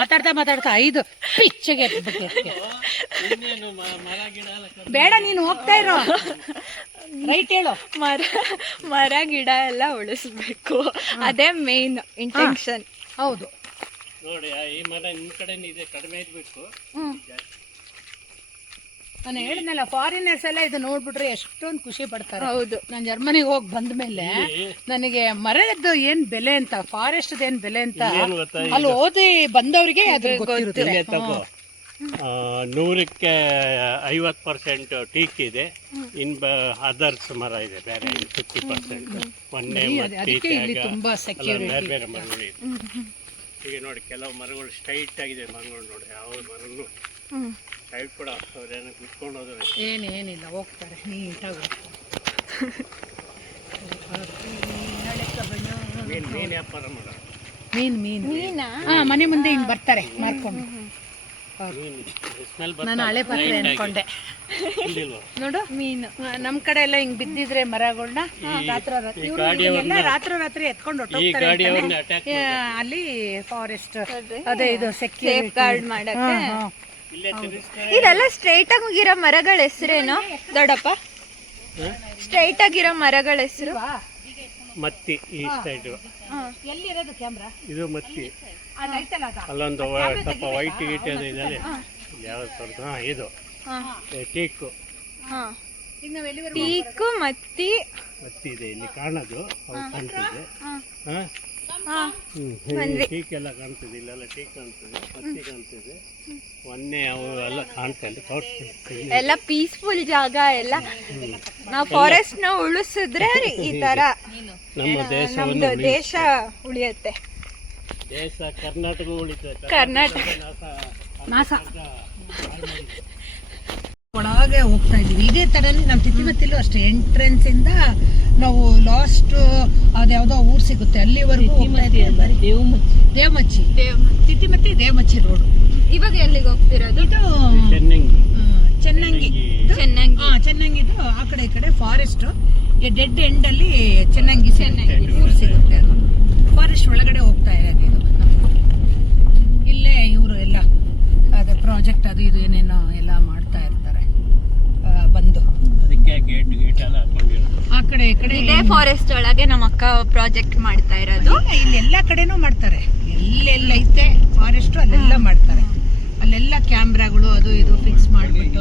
ಮಾತಾಡ್ತಾ 5 ಪಿಚ್ಚಗೆ ಬೇಡ, ನೀನು ಹೋಗ್ತಾ ಇರೋ. ರೈಟ್ ಹೇಳು. ಮರ ಗಿಡ ಎಲ್ಲ ಉಳಿಸ್ಬೇಕು, ಅದೇ ಮೇನ್ ಇಂಟೆನ್ಷನ್. ಹೌದು ನೋಡಿ, ಈ ಮರ ನಿಮ್ ಕಡೆ ಇದೆ, ಕಡಿಮೆ ಇರ್ಬೇಕು. ನಾನು ಹೇಳಿದ್ನಲ್ಲ, ಫಾರಿನರ್ಸ್ ಎಲ್ಲ ಇದು ನೋಡ್ಬಿಟ್ರೆ ಎಷ್ಟೊಂದು ಖುಷಿ ಪಡ್ತಾರೆ. ಹೌದು. ನಾನು ಜರ್ಮನಿಗೆ ಹೋಗಿ ಬಂದ್ಮೇಲೆ ನನಗೆ ಮರದ್ದು ಏನ್ ಬೆಲೆ ಅಂತ, ಫಾರೆಸ್ಟ್ ಏನ್ ಬೆಲೆ ಅಂತ ಅಲ್ಲಿ ಓದಿ ಬಂದವ್ರಿಗೆ ಅದ್ರ ಗೊತ್ತಿರುತ್ತೆ. 100ಕ್ಕೆ 50% ಟೀಕ್ ಇದೆ, ಅದರ್ಸ್ ಮರ ಇದೆ ಬೇರೆ 50%. ಮೊನ್ನೆ ತುಂಬಾ ಸೆಕ್ಯೂರಿಟಿ ಬೇರೆ ಬೇರೆ ಮರಗಳು ಇದೆ. ಈಗ ನೋಡಿ, ಕೆಲವು ಮರಗಳು ಸ್ಟ್ರೈಟ್ ಆಗಿದೆ ಮರಗಳು ನೋಡಿ. ಯಾವ ಮರಗಳು ಸ್ಟ್ರೈಟ್ ಕೂಡ ಅವ್ರೇನೋ ಬಿಟ್ಕೊಂಡು ಹೋದ್ರೆ ಏನಿಲ್ಲ, ಹೋಗ್ತಾರೆ ನೀಟಾಗಿ. ಮೀನು ವ್ಯಾಪಾರ ಮಾಡೋದು. ಮೀನು ಮೀನಾ? ಹಾ, ಮನೆ ಮುಂದೆ ಹಿಂಗ್ ಬರ್ತಾರೆ ಮಾರ್ಕೊಂಡು. ಸ್ಮೆಲ್ ನಾನು ಹಳೆ ಪಾತ್ರೆ ಅನ್ಕೊಂಡೆ. ನೋಡು ಮೀನು. ನಮ್ ಕಡೆ ಎಲ್ಲ ಹಿಂಗ್ ಬಿದ್ದಿದ್ರೆ ಮರಗಳನ್ನ ರಾತ್ರಿ ಎತ್ಕೊಂಡು ಹೊಟ್ಟೋಗ್ತಾರೆ ಅಂತಾನೆ. ಅಲ್ಲಿ ಫಾರೆಸ್ಟ್ ಅದೇ ಇದು ಸೇಫ್ ಗಾರ್ಡ್ ಮಾಡಕ್ಕೆ. ಇದೆಲ್ಲ ಸ್ಟ್ರೈಟ್ ಆಗಿರೋ ಮರಗಳ ಹೆಸರೇನು ದೊಡ್ಡಪ್ಪ? ಸ್ಟ್ರೈಟ್ ಆಗಿರೋ ಮರಗಳ ಹೆಸರು? ಮತ್ತಿ. ಈ ಸೈಡ್ ಎಲ್ಲಿರೋದು ಕ್ಯಾಮ್ರಾ? ಇದು ಮತ್ತಿ. ಅದೈತಲ್ಲ ಅದು. ಅಲ್ಲೊಂದು ಸ್ವಲ್ಪ ವೈಟ್ ಗೀಟ್ ಅದು ಇದೆ. ಯಾವ ಥರದ್ದು? ಹಾಂ, ಇದು ಟೀಕು. ಟೀಕು ಮತ್ತಿ ಇದೆ ಇಲ್ಲಿ ಕಾಣೋದು. ಅವು ಕಾಣ್ತಿದೆ. ಟೀಕ್ ಎಲ್ಲ ಕಾಣ್ತಿದೆ. ಇಲ್ಲೆಲ್ಲ ಟೀಕ್ ಕಾಣ್ತಿದೆ, ಮತ್ತಿ ಕಾಣ್ತಿದೆ, ಮೊನ್ನೆ ಅವು ಎಲ್ಲ ಕಾಣ್ತಾ ಇಲ್ಲ. ತೋರಿಸ್ತೀನಿ. ಎಲ್ಲ ಪೀಸ್ಫುಲ್ ಜಾಗ ಎಲ್ಲ. ನಾವು ಫಾರೆಸ್ಟ್ ನ ಉಳಿಸಿದ್ರೆ ಈ ತರ ನಮ್ಮ ನಮ್ದು ದೇಶ ಉಳಿಯುತ್ತೆ. ದೇಶ ಕರ್ನಾಟಕ ಉಳಿತದೆ. ಕರ್ನಾಟಕ ನಾಸ ಒಳಗೆ ಹೋಗ್ತಾ ಇದೀವಿ. ಇದೇ ತರನೇ ನಮ್ಮ ತಿತಿಮತಿಲೂ ಅಷ್ಟೇ. ಎಂಟ್ರೆನ್ಸ್ ಇಂದ ನಾವು ಲಾಸ್ಟ್ ಅದ್ಯಾವುದೋ ಊರು ಸಿಗುತ್ತೆ ಅಲ್ಲಿವರೆಗೂ ದೇವಮಚ್ಚಿ. ತಿತಿಮತಿ ದೇವಮಚ್ಚಿ ರೋಡ್. ಇವಾಗ ಎಲ್ಲಿಗೆ ಹೋಗ್ತಿರೋದು? ಇದು ಚೆನ್ನಂಗಿ. ಚೆನ್ನಂಗಿದು ಆ ಕಡೆ ಈ ಕಡೆ ಫಾರೆಸ್ಟ್. ಡೆಡ್ ಎಂಡ್ ಅಲ್ಲಿ ಚೆನ್ನಂಗಿ ಊರು ಸಿಗುತ್ತೆ. ಫಾರೆಸ್ಟ್ ಒಳಗಡೆ ಹೋಗ್ತಾ ಇರೋದು ಇದು. ಇಲ್ಲೇ ಇವರು ಎಲ್ಲ ಅದೇ ಪ್ರಾಜೆಕ್ಟ್ ಅದು ಇದು ಏನೇನೋ ಎಲ್ಲ ಮಾಡ್ತಾ ಇರ್ತಾರೆ ಬಂದು. ಅದಕ್ಕೆ ಗೇಟ್ ಎಲ್ಲ ಹಾಕೊಂಡಿರೋದು. ಆ ಕಡೆ ಈ ಕಡೆ ಇದೇ ಫಾರೆಸ್ಟ್ ಒಳಗೆ ನಮ್ಮ ಅಕ್ಕ ಪ್ರಾಜೆಕ್ಟ್ ಮಾಡ್ತಾ ಇರೋದು. ಇಲ್ಲಿ ಎಲ್ಲಾ ಕಡೆನೂ ಮಾಡ್ತಾರೆ. ಎಲ್ಲೆಲ್ಲ ಐತೆ ಫಾರೆಸ್ಟ್ ಅಲ್ಲೆಲ್ಲ ಮಾಡ್ತಾರೆ. ಅಲ್ಲೆಲ್ಲ ಕ್ಯಾಮ್ರಾಗಳು ಅದು ಇದು ಫಿಕ್ಸ್ ಮಾಡ್ಬಿಟ್ಟು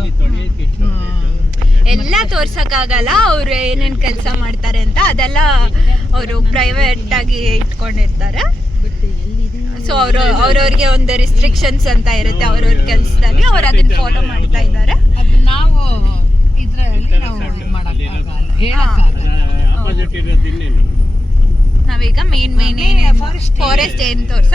ಎಲ್ಲ ತೋರ್ಸಕ್ಕಾಗಲ್ಲ ಅವ್ರು ಏನೇನ್ ಕೆಲಸ ಮಾಡ್ತಾರೆ ಅಂತ. ಅದೆಲ್ಲ ಅವರು ಪ್ರೈವೇಟ್ ಆಗಿ ಇಟ್ಕೊಂಡಿರ್ತಾರೆ. ಸೊ ಅವ್ರವ್ರಿಗೆ ಒಂದು ರಿಸ್ಟ್ರಿಕ್ಷನ್ಸ್ ಅಂತ ಇರುತ್ತೆ ಅವ್ರವ್ರ ಕೆಲಸದಲ್ಲಿ. ಅವ್ರು ಅದನ್ನ ಫಾಲೋ ಮಾಡ್ತಾ ಇದ್ದಾರೆ. ಅದು ನಾವು ಇದ್ರಲ್ಲಿ ನಾವು ಇದು ಮಾಡಕ್ಕಾಗಲ್ಲ, ಹೇಳಕ್ಕಾಗಲ್ಲ. ಆಪೋಸಿಟ್ ಇರೋದು ಇನ್ನೇನು? ನಾವೀಗ ಮೇನ್ ಫಾರೆಸ್ಟ್ ಏನ್ ತೋರ್ಸ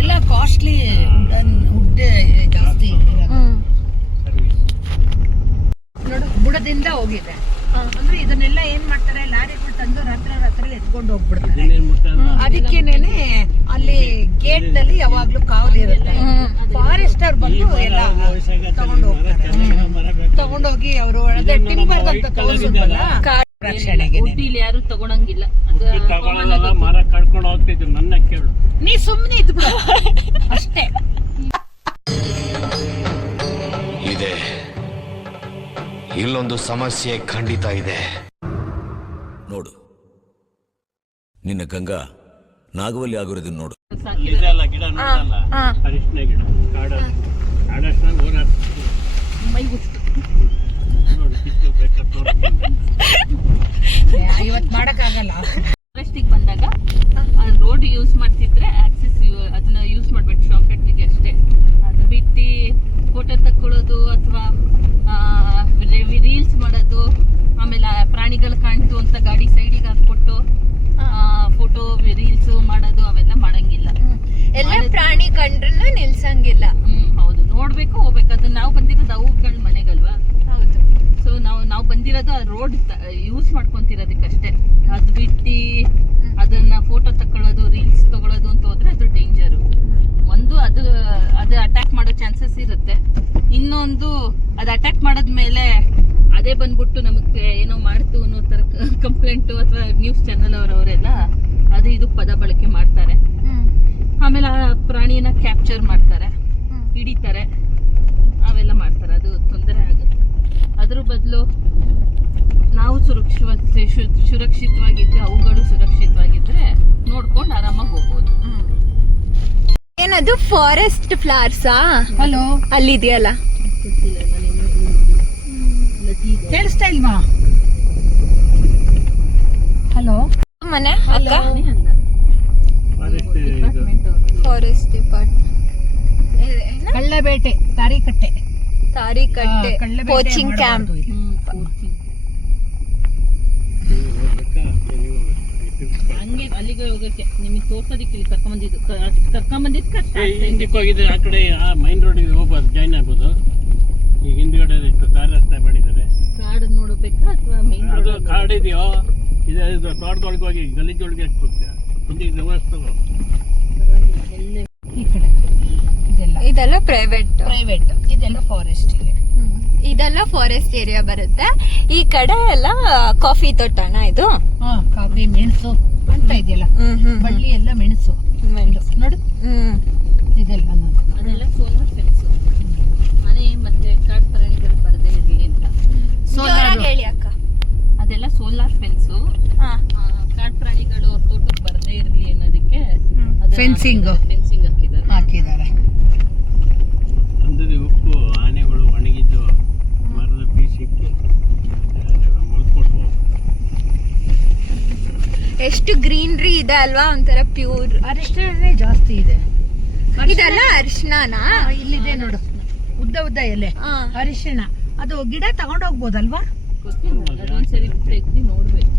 ಎಲ್ಲ ಕಾಸ್ಟ್ಲಿ ವುಡ್ ಜಾಸ್ತಿ ನೋಡು. ಬುಡದಿಂದ ಹೋಗಿದೆ ಅಂದ್ರೆ ಇದನ್ನೆಲ್ಲ ಏನ್ ಮಾಡ್ತಾರೆ, ಲಾರಿಗಳು ತಂದು ರಾತ್ರಿ ಎತ್ಕೊಂಡು ಹೋಗ್ಬಿಡ್ತಾರೆ. ಅದಕ್ಕೇನೆ ಅಲ್ಲಿ ಗೇಟ್ ನಲ್ಲಿ ಯಾವಾಗ್ಲೂ ಕಾವಲು ಇರುತ್ತೆ. ಫಾರೆಸ್ಟರ್ ಬಂದು ಎಲ್ಲ ತಗೊಂಡು ಹೋಗ್ತಾರೆ. ತಗೊಂಡೋಗಿ ಅವರು ಒಳಗೆ ಟಿಂಬರ್ ಅಂತ ತೋರಿಸಲ್ಲ ರಕ್ಷಣೆಗೆ. ಇಲ್ಲಿ ಯಾರು ತಗೊಳಂಗಿಲ್ಲ. ತಗೊಳ್ಳೋದಲ್ಲ, ಮರ ಕಡ್ಕೊಂಡು ಹೋಗ್ತಿದ್ರು. ನನ್ನ ಕೇಳು, ನೀ ಸುಮ್ಮನೆ ಇದ್ಬಿಡು ಅಷ್ಟೇ. ಇದೆ ಇಲ್ಲೊಂದು ಸಮಸ್ಯೆ ಖಂಡಿತ ಇದೆ. ನೋಡು, ನಿನ್ನ ಗಂಗಾ ನಾಗವಲ್ಲಿ ಆಗಿರೋದನ್ನ ನೋಡು. ಇದೆಲ್ಲ ಗಿಡ ನೋಡಲ್ಲ, ಅರಿಶಿನ ಗಿಡ, ಕಾಡರ್ಶಿನ ನೋಡಿ ಕಿತ್ತು ಬೇಕಾದ್ರೆ ಇವತ್ತು ಮಾಡಕ್ಕಾಗಲ್ಲ. ಫಾರೆಸ್ಟಿಗೆ ಬಂದಾಗ ರೋಡ್ ಯೂಸ್ ಮಾಡ್ತಿದ್ರೆ ಆಕ್ಸಿಸ್ ಅದನ್ನ ಯೂಸ್ ಮಾಡ್ಬೇಕು ಶಾರ್ಟ್ಕಟ್ಗೆ ಅಷ್ಟೇ. ಅದು ಬಿಟ್ಟು ಫೋಟೋ ತಕ್ಕೊಳ್ಳೋದು ಅಥವಾ ರೀಲ್ಸ್ ಮಾಡೋದು, ಆಮೇಲೆ ಪ್ರಾಣಿಗಳು ಕಾಣ್ತು ಅಂತ ಗಾಡಿ ಸೈಡಿಗೆ ಹಾಕ್ಬಿಟ್ಟು ಫೋಟೋ ರೀಲ್ಸ್ ಮಾಡೋದು ಅವೆಲ್ಲ ಮಾಡಂಗಿಲ್ಲ. ಎಲ್ಲ ಪ್ರಾಣಿ ಕಂಡ್ರೂ ನಿಲ್ಸಂಗಿಲ್ಲ. ಹೌದು, ನೋಡ್ಬೇಕು, ಹೋಗ್ಬೇಕು. ಅದನ್ನ ನಾವು ಬಂದಿರೋದು ಅವುಗಳ ಮನೆಗಲ್ವಾ. ಹೌದು. ಸೊ ನಾವು ಬಂದಿರೋದು ಆ ರೋಡ್ ಯೂಸ್ ಮಾಡ್ಕೊಂತಿರೋದಕ್ಕಷ್ಟೇ. ಅದು ಬಿಟ್ಟು ಅದನ್ನ ಫೋಟೋ ತಕೊಳ್ಳೋದು, ರೀಲ್ಸ್ ತಗೊಳ್ಳೋದು ಅಂತ ಹೋದ್ರೆ ಅದು ಡೇಂಜರು. ಒಂದು ಅದು ಅಟ್ಯಾಕ್ ಮಾಡೋ ಚಾನ್ಸಸ್ ಇರುತ್ತೆ. ಇನ್ನೊಂದು ಅದು ಅಟ್ಯಾಕ್ ಮಾಡಾದ್ಮೇಲೆ ಅದೇ ಬಂದ್ಬಿಟ್ಟು ನಮಗೆ ಏನೋ ಮಾಡ್ತು ಅನ್ನೋ ತರ ಕಂಪ್ಲೇಂಟು ಅಥವಾ ನ್ಯೂಸ್ ಚಾನಲ್ ಅವರೆಲ್ಲ ಅದು ಇದು ಪದ ಬಳಕೆ ಮಾಡ್ತಾರೆ. ಆಮೇಲೆ ಆ ಪ್ರಾಣಿಯನ್ನ ಕ್ಯಾಪ್ಚರ್ ಮಾಡ್ತಾರೆ, ಹಿಡಿತಾರೆ, ಅವೆಲ್ಲ ಮಾಡ್ತಾರೆ. ಅದು ತೊಂದರೆ ಆಗುತ್ತೆ. ಅದ್ರ ಬದಲು ನಾವು ಸುರಕ್ಷಿತವಾಗಿದ್ರೆ ಅವುಗಳು ಸುರಕ್ಷಿತವಾಗಿದ್ರೆ ನೋಡ್ಕೊಂಡು ಆರಾಮಾಗಿ ಹೋಗ್ಬೋದು. ಏನದು ಫಾರೆಸ್ಟ್ ಫ್ಲವರ್ಸಾ? ಹಲೋ, ಅಲ್ಲಿದೆಯಲ್ಲ, ಕೇಳಿಸ್ತಾ ಇಲ್ವಾ? ಹಲೋ ಮನೆ ಅಕ್ಕ ಫಾರೆಸ್ಟ್ ಫಾರೆಸ್ಟ್ ಡಿಪಾರ್ಟ್ಮೆಂಟ್. ಕಳ್ಳಬೇಟೆ, ತಾರೀಕಟ್ಟೆ, ತಾರೀಕಟ್ಟೆ ಕೋಚಿಂಗ್ ಕ್ಯಾಂಪ್. ಹಂಗೆ ಹಂಗೆ ಅಲ್ಲಿಗೆ ಹೋಗಕ್ಕೆ ನಿಮಗೆ ತೋರ್ಸೋದಕ್ಕೆ ಇಲ್ಲಿ ಕರ್ಕೊಂಬಂದಿದ್ದು ಕಷ್ಟ ಹಿಂದಕ್ಕೆ ಹೋಗಿದ್ರೆ ಆ ಕಡೆ ಆ ಮೈನ್ ರೋಡಿಗೆ ಹೋಗ್ಬೋದು, ಜಾಯ್ನ್ ಆಗ್ಬೋದು. ಈಗ ಹಿಂದ್ಗಡೆ ಎಷ್ಟು ದಾರಿ ರಸ್ತೆ ಮಾಡಿದ್ದಾರೆ. ಕಾಡು ನೋಡಬೇಕಾ ಅಥವಾ ಮೇನ್ ಅದು ಕಾಡಿದೆಯೋ ಇದು ತೋಟದೊಳಗೆ ಹೋಗಿ ಗಲೀಜೊಳಗೆ ಹೋಗ್ತೀರಾ, ಹಿಂದಿಗೆ ರಿವರ್ಸ್ ತಗೋ. ಎಲ್ಲೇ ಈ ಕಡೆ ಇದೆಲ್ಲ ಇದೆಲ್ಲ ಪ್ರೈವೇಟ್ ಪ್ರೈವೇಟ್, ಇದೆಲ್ಲ ಫಾರೆಸ್ಟಿಗೆ. ಇದೆಲ್ಲ ಫಾರೆಸ್ಟ್ ಏರಿಯಾ ಬರುತ್ತೆ. ಈ ಕಡೆ ಎಲ್ಲ ಕಾಫಿ ತೋಟನ ಇದು. ಕಾಫಿ, ಮೆಣಸು ಅಂತ ಇದೆಯಲ್ಲ, ಬಳ್ಳಿ ಎಲ್ಲ ಮೆಣಸು ನೋಡು. ಇದೆಲ್ಲ ಅದೆಲ್ಲ ಸೋಲಾರ್ ಫೆನ್ಸು. ಮನೆ ಮತ್ತೆ ಕಾಡು ಪ್ರಾಣಿಗಳು ಬರದೇ ಇರಲಿ ಅಂತ ಜೋರಾಗಿ ಹೇಳಿ ಅಕ್ಕ. ಅದೆಲ್ಲ ಸೋಲಾರ್ ಫೆನ್ಸು. ಕಾಡು ಪ್ರಾಣಿಗಳು ಅವ್ರ ತೋಟಕ್ಕೆ ಬರದೇ ಇರಲಿ ಅನ್ನೋದಕ್ಕೆ ಫೆನ್ಸಿಂಗ್ ಹಾಕಿದ್ದಾರೆ. ಅಂದ್ರೆ ಉಪ್ಪು ಆನೆಗಳು ಒಣಗಿದ್ದು ಮರದ ಪೀಸಿಕ್ಕೆ ಮುಳ್ಕೊಟ್ಟು ಎಷ್ಟು ಗ್ರೀನ್ರಿ ಇದೆ ಅಲ್ವಾ, ಒಂಥರ ಪ್ಯೂರ್. ಅರಿಶಿಣನೇ ಜಾಸ್ತಿ ಇದೆ. ಇದೆಲ್ಲ ಅರಿಶಿಣನಾ? ಇಲ್ಲಿದೆ ನೋಡು, ಉದ್ದ ಉದ್ದ ಎಲೆ ಅರಿಶಿಣ. ಅದು ಗಿಡ ತಗೊಂಡೋಗ್ಬೋದಲ್ವಾ? ಅದೊಂದ್ಸರಿ ತೆಗ್ದು ನೋಡ್ಬೇಕು.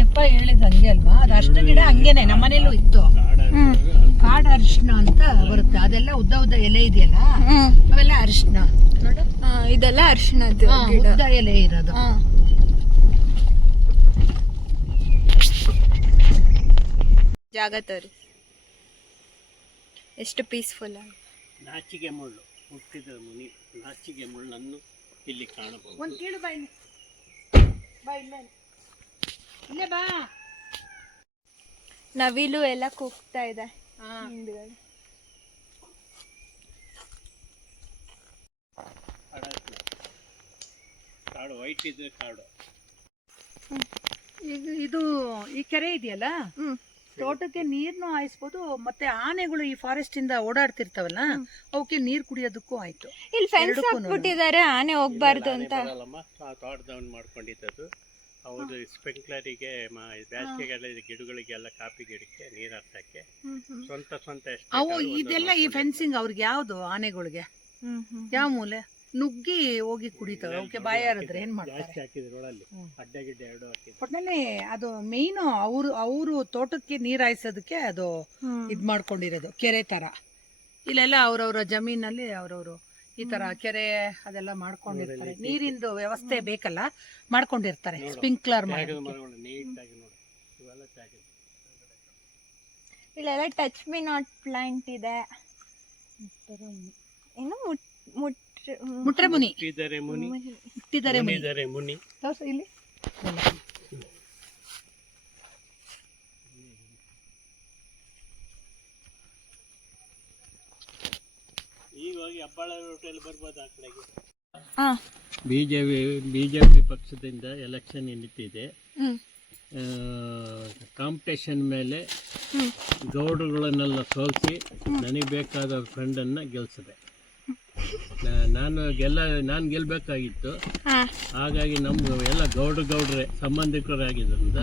ಯಪ್ಪ ಹೇಳಿದ ಹಂಗೆ ಅಲ್ವಾ, ಅದು ಅಷ್ಟು ಗಿಡ ಹಂಗೇನೆ ನಮ್ಮನೇಲೂ ಇತ್ತು. ಕಾಡು ಅರಿಶಿಣ ಅಂತ ಬರುತ್ತೆ, ಅದೆಲ್ಲ ಉದ್ದ ಉದ್ದ ಎಲೆ ಇದೆಯಲ್ಲ, ಅವೆಲ್ಲ ಅರಿಶಿಣ ನೋಡು. ಇದೆಲ್ಲ ಅರಿಶಿಣದ್ದು ಗಿಡ, ಉದ್ದ ಎಲೆ ಇರೋದು. ಜಾಗ ತೋರಿಸಿ, ಎಷ್ಟು ಪೀಸ್ಫುಲ್ ಆಗಿ. ನಾಚಿಗೆ ಮುಳ್ಳು ಹುಟ್ಟಿದ ಮುನಿ, ನಾಚಿಗೆ ಮುಳ್ಳನ್ನು ಇಲ್ಲಿ ಕಾಣಬಹುದು. ಒಂದು ಕೀಳು ಬಾ ಇಲ್ಲೇ ಬಾ. ನವಿಲು ಎಲ್ಲ ಕೂಗ್ತಾ ಇದೆ ಹಿಂದ್ಗಡೆ. ಕಾಡು ವೈಟ್ ಇದೆ ಕಾಡು. ಇದು ಈ ಕೆರೆ ಇದೆಯಲ್ಲ, ತೋಟಕ್ಕೆ ನೀರ್ನು ಹಾಯಿಸ್ಬೋದು, ಮತ್ತೆ ಆನೆಗಳು ಈ ಫಾರೆಸ್ಟ್ ಇಂದ ಓಡಾಡ್ತಿರ್ತಾವಲ್ಲ, ಅವಕ್ಕೆ ನೀರ್ ಕುಡಿಯೋದಕ್ಕೂ ಆಯ್ತು. ಇಲ್ಲಿ ಫೆನ್ಸ್ ಹಾಕ್ಬಿಟ್ಟಿದ್ದಾರೆ, ಆನೆ ಹೋಗ್ಬಾರ್ದು ಅಂತ. ತೋಟದವನ್ ಮಾಡ್ಕೊಂಡಿದ್ದು ಅವರು ಸ್ಪ್ರಿಂಕ್ಲರಿಗೆ ಬೇಸಿಗೆಗಾಲದ ಗಿಡಗಳಿಗೆಲ್ಲ ಕಾಫಿ ಗಿಡಕ್ಕೆ ನೀರು ಹಾಕಕ್ಕೆ ಸ್ವಂತ ಅವು ಇದೆಲ್ಲ ಈ ಫೆನ್ಸಿಂಗ್ ಅವ್ರಿಗೆ ಯಾವ್ದು ಆನೆಗಳಿಗೆ ಯಾವ ಮೂಲೆ ನುಗ್ಗಿ ಹೋಗಿ ಕುಡಿತಾವೆ. ಅವಕ್ಕೆ ಬಾಯ ಹರಿದ್ರೆ ಏನ್ ಮಾಡ್ತಾರೆ? ಹಾಕಿದ್ರೊಳಲ್ಲಿ ಅಡ್ಡ ಗಿಡ್ಡ ಎರಡು ಹಾಕಿದ್ರು. ಒಟ್ನಲ್ಲಿ ಅದು ಮೇಯ್ನು ಅವರು ತೋಟಕ್ಕೆ ನೀರ್ ಹಾಯಿಸೋದಕ್ಕೆ ಅದು ಇದ್ ಮಾಡ್ಕೊಂಡಿರೋದು ಕೆರೆ ತರ. ಇಲ್ಲೆಲ್ಲ ಅವ್ರವ್ರ ಜಮೀನಲ್ಲಿ ಅವ್ರವ್ರು ಈ ತರ ಕೆರೆ ಅದೆಲ್ಲ ಮಾಡ್ಕೊಂಡಿರ್ತಾರೆ. ನೀರಿಂದು ವ್ಯವಸ್ಥೆ ಬೇಕಲ್ಲ, ಮಾಡ್ಕೊಂಡಿರ್ತಾರೆ ಸ್ಪ್ರಿಂಕ್ಲರ್ ಮಾಡಿ. ಇಲ್ಲೆಲ್ಲ ಟಚ್ ಮಿ ನಾಟ್ ಪ್ಲಾಂಟ್ ಇದೆ. ಏನು ಮುಟ್ರೆ ಮುನಿ ಇಟ್ಟಿದ್ದಾರೆ ಮುನಿ ಇಲ್ಲಿ ಈಗ ಹೋಗಿ ಹೆಬ್ಬಾಳ ರೋಟಲ್ಲಿ ಬರ್ಬೋದು ಆ ಕಡೆಗೆ. ಆ ಬಿಜೆಪಿ ಪಕ್ಷದಿಂದ ಎಲೆಕ್ಷನ್ ನಿಂತಿದೆ. ಕಾಂಪಿಟೇಷನ್ ಮೇಲೆ ಗೌಡರುಗಳನ್ನೆಲ್ಲ ಸೋಲಿಸಿ ನನಗೆ ಬೇಕಾದ ಫ್ರೆಂಡನ್ನು ಗೆಲ್ಸಿದೆ. ನಾನು ಗೆಲ್ಲಬೇಕಾಗಿತ್ತು. ಹಾಗಾಗಿ ನಮ್ಮ ಎಲ್ಲ ಗೌಡ್ರೆ ಸಂಬಂಧಿಕರಾಗಿದ್ದರಿಂದ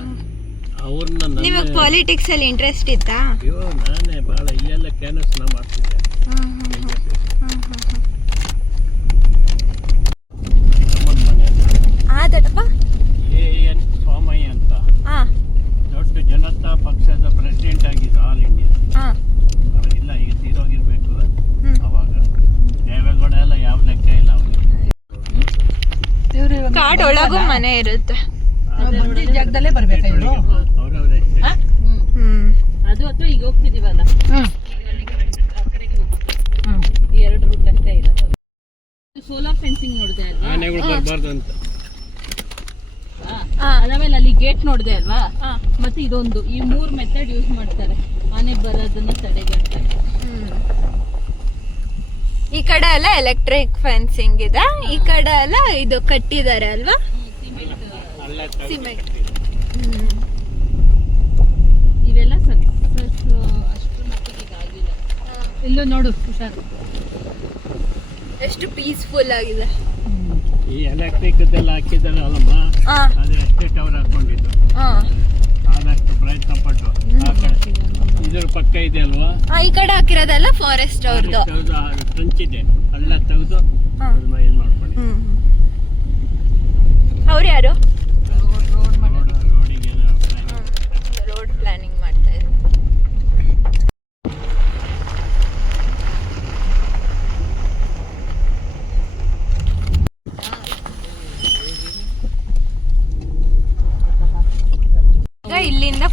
ಅವ್ರನ್ನ ನಿಮಗೆ ಪಾಲಿಟಿಕ್ಸ್ ಅಲ್ಲಿ ಇಂಟ್ರೆಸ್ಟ್ ಇತ್ತಾ? ಅಯ್ಯೋ ನಾನೇ ಭಾಳ ಇಲ್ಲೆಲ್ಲ ಕ್ಯಾನ್ವಸ್ನ ಮಾಡ್ತಿದ್ದೆ. ಆದಪ್ಪ AN ಸೋಮಯ್ಯ ಅಂತ ದೊಡ್ಡ ಜನತಾ ಪಕ್ಷದ ಪ್ರೆಸಿಡೆಂಟ್ ಆಗಿದ್ದು ಆಲ್ ಇಂಡಿಯಾ. ಅವರೆಲ್ಲ ಈಗ ತೀರೋಗಿರ್ಬೇಕು. ಅವಾಗ ದೇವೇಗೌಡ ಎಲ್ಲ ಯಾವ ಲೆಕ್ಕ ಇಲ್ಲ ಅವ್ರಿಗೆ. ಕಾಡೊಳಗೂ ಮನೆ ಇರುತ್ತೆ, ಜಾಗದಲ್ಲೇ ಬರ್ಬೇಕಾ ಇವರು? ಅವ್ರವ್ರೆ ಅದು ಅಥವಾ ಈಗ ಹೋಗ್ತಿದೀವಲ್ಲ ಆ ಕಡೆಗೆ ಹೋಗ್ತೀವಿ. ಎರಡು ರೂಟ್ ಅಷ್ಟೇ ಇರೋದು. ಸೋಲಾರ್ ಫೆನ್ಸಿಂಗ್ ನೋಡಿದೆ ಅಲ್ವಾ, ಆನೆಗಳು ಬರಬಾರ್ದು ಅಂತ. ಅದಾದ್ಮೇಲೆ ಅಲ್ಲಿ ಗೇಟ್ ನೋಡಿದೆ ಅಲ್ವಾ, ಮತ್ತೆ ಇದೊಂದು, ಈ 3 ಮೆಥಡ್ ಯೂಸ್ ಮಾಡ್ತಾರೆ ಆನೆ ಬರೋದನ್ನ ತಡೆಗಟ್ತಾರೆ. ಈ ಕಡೆ ಎಲ್ಲ ಎಲೆಕ್ಟ್ರಿಕ್ ಫೆನ್ಸಿಂಗ್ ಇದೆ, ಈ ಕಡೆ ಎಲ್ಲ ಇದು ಕಟ್ಟಿದ್ದಾರೆ ಅಲ್ವಾ, ಸಿಮೆಂಟ್. ಇವೆಲ್ಲ ಸಕ್ಸಸ್ ಅಷ್ಟು ಮಟ್ಟಿಗೆ ಆಗಿಲ್ಲ. ಇಲ್ಲೂ ನೋಡು ಹುಷಾರು, ಎಷ್ಟು ಪೀಸ್ಫುಲ್ ಆಗಿದೆ. ಈ ಎಲೆಕ್ಟ್ರಿಕ್ ಇದೆಲ್ಲ ಹಾಕಿದ್ದಾರೆ ಅಲ್ಲಮ್ಮ, ಅದು ಎಷ್ಟೇ ಟವರ್ ಹಾಕೊಂಡಿದ್ದು. ಆದಷ್ಟು ಪ್ರಯತ್ನ ಪಟ್ಟು ಆ ಕಡೆ ಇದ್ರ ಪಕ್ಕ ಇದೆ ಅಲ್ವಾ, ಈ ಕಡೆ ಹಾಕಿರೋದೆಲ್ಲ ಫಾರೆಸ್ಟ್ ಅವ್ರದ್ದು. ಟ್ರಂಚ್ ಇದೆ, ಅಲ್ಲ ತೆಗೆದು ಇದು ಮಾಡ್ಕೊಂಡಿದ್ದು. ಅವ್ರು ಯಾರು? ರೋಡಿಗೆ ರೋಡ್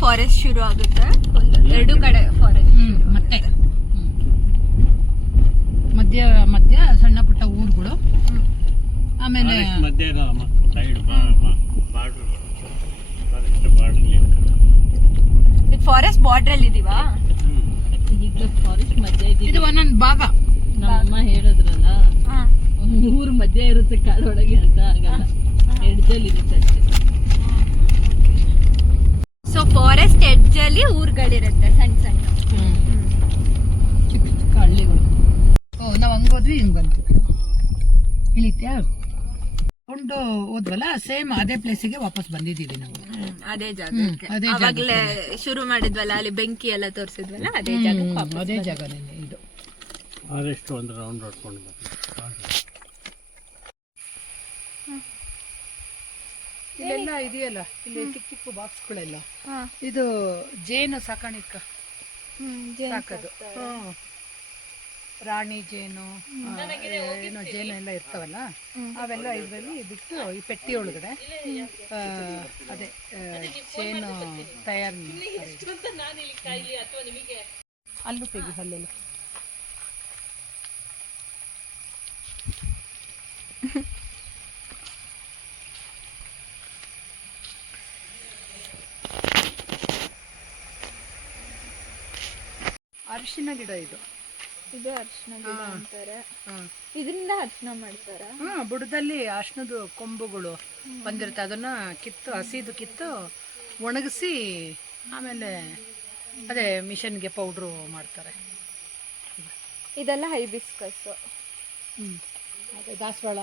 ಫಾರೆಸ್ಟ್ ಶುರು ಆಗುತ್ತೆ, ಎರಡು ಕಡೆ ಫಾರೆಸ್ಟ್. ಮತ್ತೆ ಮಧ್ಯ ಮಧ್ಯ ಸಣ್ಣ ಪುಟ್ಟ ಊರುಗಳು, ಆಮೇಲೆ ಮಧ್ಯೆ ಸೈಡ್ ಬಾರ್ಡರ್ ಬಾರ್ಡರ್ ಈಗ ಫಾರೆಸ್ಟ್ ಬಾರ್ಡರ್ ಅಲ್ಲಿ ಇದೀವಾ? ಈಗ ಫಾರೆಸ್ಟ್ ಮಧ್ಯೆ ಇದು ಇದೀವಿ. ಒಂದೊಂದು ಭಾಗ. ನಮ್ಮಮ್ಮ ಹೇಳಿದ್ರಲ್ಲ, ಊರ್ ಮಧ್ಯೆ ಇರುತ್ತೆ ಕಾಡೊಳಗೆ ಅಂತ, ಆಗಲ್ಲ, ಎಡ್ಜಲ್ಲಿ ಇರುತ್ತೆ ಅಷ್ಟೇ. ಸೊ ಫಾರೆಸ್ಟ್ ಎಡ್ಜ್ ಅಲ್ಲಿ ಊರುಗಳಿರುತ್ತೆ ಸಣ್ಣ ಸಣ್ಣ. ಚಿಕ್ಕ ಚಿಕ್ಕ ಹಳ್ಳಿಗಳು. ನಾವು ಹಂಗೆ ಹೋದ್ವಿ, ಹಿಂಗೆ ಬಂದ್ವಿ. ಇಳಿತ್ಯಾ ಕೊಂಡು ಹೋದ್ವಲ್ಲ, ಸೇಮ್ ಅದೇ ಪ್ಲೇಸಿಗೆ ವಾಪಸ್ ಬಂದಿದ್ದೀವಿ ನಾವು. ಅದೇ ಜಾಗಕ್ಕೆ ಅದೇ ಅವಾಗ್ಲೇ ಶುರು ಮಾಡಿದ್ವಲ್ಲ, ಅಲ್ಲಿ ಬೆಂಕಿ ಎಲ್ಲ ತೋರಿಸಿದ್ವಲ್ಲ, ಅದೇ ಜಾಗಕ್ಕೆ ವಾಪಸ್ ಅದೇ ಜಾಗನೇ ಇದು. ಫಾರೆಸ್ಟ್ ಒಂದು ರೌಂಡ್ ಹೊಡ್ಕೊಂಡು ಇಲ್ಲೆಲ್ಲ ಇದೆಯಲ್ಲ, ಇಲ್ಲಿ ಚಿಕ್ಕ ಚಿಕ್ಕ ಬಾಕ್ಸ್ಗಳೆಲ್ಲ, ಇದು ಜೇನು ಸಾಕಾಣಿಕೆ ಸಾಕೋದು. ರಾಣಿ ಜೇನು, ಏನೋ ಜೇನು ಎಲ್ಲ ಇರ್ತಾವಲ್ಲ, ಅವೆಲ್ಲ ಇದರಲ್ಲಿ ಬಿಟ್ಟು ಈ ಪೆಟ್ಟಿ ಒಳಗಡೆ ಅದೇ ಜೇನು ತಯಾರು ಮಾಡ್ತಾರೆ. ಅಲ್ಲೂ ತೆಗಿ, ಅಲ್ಲೆಲ್ಲ ಅರಿಶಿನ ಗಿಡ ಇದು. ಇದು ಅರ್ಶಿನ ಗಿಡ ಅಂತಾರೆ. ಇದರಿಂದ ಅರ್ಶಿನ ಮಾಡ್ತಾರ. ಬುಡದಲ್ಲಿ ಅರ್ಶಿನದ ಕೊಂಬುಗಳು ಬಂದಿರುತ್ತೆ, ಅದನ್ನ ಕಿತ್ತು, ಹಸಿದು ಕಿತ್ತು ಒಣಗಿಸಿ ಆಮೇಲೆ ಅದೇ ಮಿಷನ್ಗೆ ಪೌಡ್ರು ಮಾಡ್ತಾರೆ. ಇದೆಲ್ಲ ಹೈಬಿಸ್ಕಸ್, ಅದೇ ದಾಸವಾಳ,